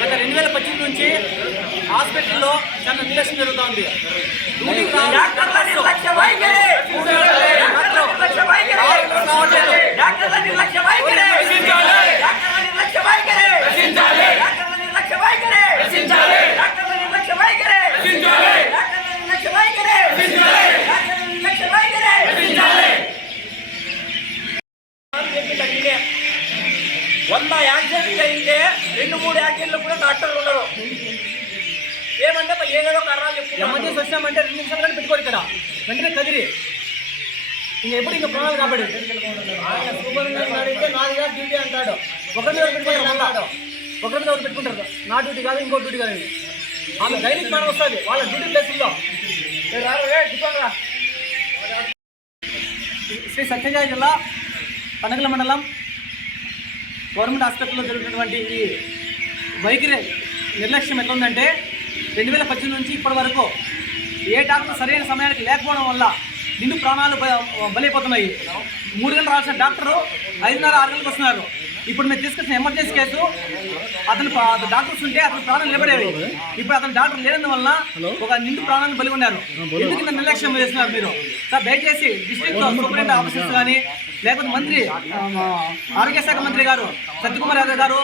గత రెండు వేల పద్దెనిమిది నుంచి హాస్పిటల్లో చాలా నిర్లక్ష్యం జరుగుతోంది. డ్యూటీకి రావాలి. వంద యాక్సిడెంట్ జరిగితే రెండు మూడు యాక్సిడెంట్లు కూడా డాక్టర్లు ఉండరు. ఏమంటే మరి ఏదేదో కారణాలు చెప్తున్నారు ఎమర్జెన్సీ వచ్చామంటే రెండు నిమిషాలు కానీ పెట్టుకోరు ఇక్కడ. వెంటనే కదిరి. ఇంక ఎప్పుడు ఇంకా ప్రాణాలు కాబట్టి ఆయన సూపరింటెండెంట్ అడిగితే నాది కాదు డ్యూటీ అంటాడు. ఒకరి మీద పెట్టుకుంటారు ఒకరి మీద ఒకరు పెట్టుకుంటారు. నా డ్యూటీ కాదు ఇంకో డ్యూటీ కాదు. ఆమె గైనిక్ మేడం వస్తుంది. వాళ్ళ డ్యూటీ ప్లేసుల్లో శ్రీ సత్యజాయ జిల్లా పండగల మండలం గవర్నమెంట్ హాస్పిటల్లో జరుగుతున్నటువంటి ఈ వైఖరి నిర్లక్ష్యం ఎట్లుందంటే రెండు వేల పద్దెనిమిది నుంచి ఇప్పటి వరకు ఏ డాక్టర్ సరైన సమయానికి లేకపోవడం వల్ల నిండు ప్రాణాలు బలైపోతున్నాయి. మూడు గంటలు రాసిన డాక్టరు ఐదున్నర ఆరు గంటలకు వస్తున్నారు. ఇప్పుడు మేము తీసుకొచ్చిన ఎమర్జెన్సీ కేసు అతను డాక్టర్స్ ఉంటే అతను ప్రాణాలు నిలబడేవి. ఇప్పుడు అతను డాక్టర్ లేనందువల్ల ఒక నిండు ప్రాణాన్ని బలి ఉన్నారు ఎందుకు నిర్లక్ష్యం చేస్తున్నారు మీరు? సార్ దయచేసి డిస్ట్రిక్ట్ సూపరింటెండెంట్ ఆఫీసర్స్ కానీ లేకపోతే మంత్రి ఆరోగ్య శాఖ మంత్రి గారు సత్యకుమార్ యాదవ్ గారు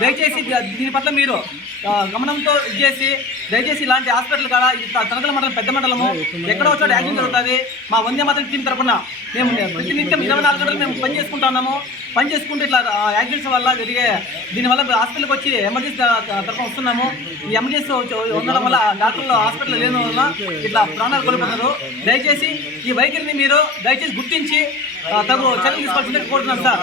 దయచేసి దీని పట్ల మీరు గమనంతో ఇది చేసి దయచేసి ఇలాంటి హాస్పిటల్ కాడ తనకల మండలం పెద్ద మండలము ఎక్కడో చోట యాక్షన్ జరుగుతుంది. మా వందే మాత్రం టీం తరపున మేము ప్రతినిత్యం ఇరవై నాలుగు గంటలు మేము పని చేసుకుంటున్నాము పని చేసుకుంటూ ఇట్లా యాక్సిడెంట్స్ వల్ల జరిగే దీనివల్ల హాస్పిటల్కి వచ్చి ఎమర్జెన్సీ తరఫున వస్తున్నాము. ఈ ఎమర్జెన్సీ ఉండడం వల్ల డాక్టర్లు హాస్పిటల్ లేని వల్ల ఇట్లా ప్రాణాలు కోల్పోతున్నారు. దయచేసి ఈ వైఖరిని మీరు దయచేసి గుర్తించి తగు చర్యలు తీసుకోవాల్సిందే కోరుతున్నాం సార్.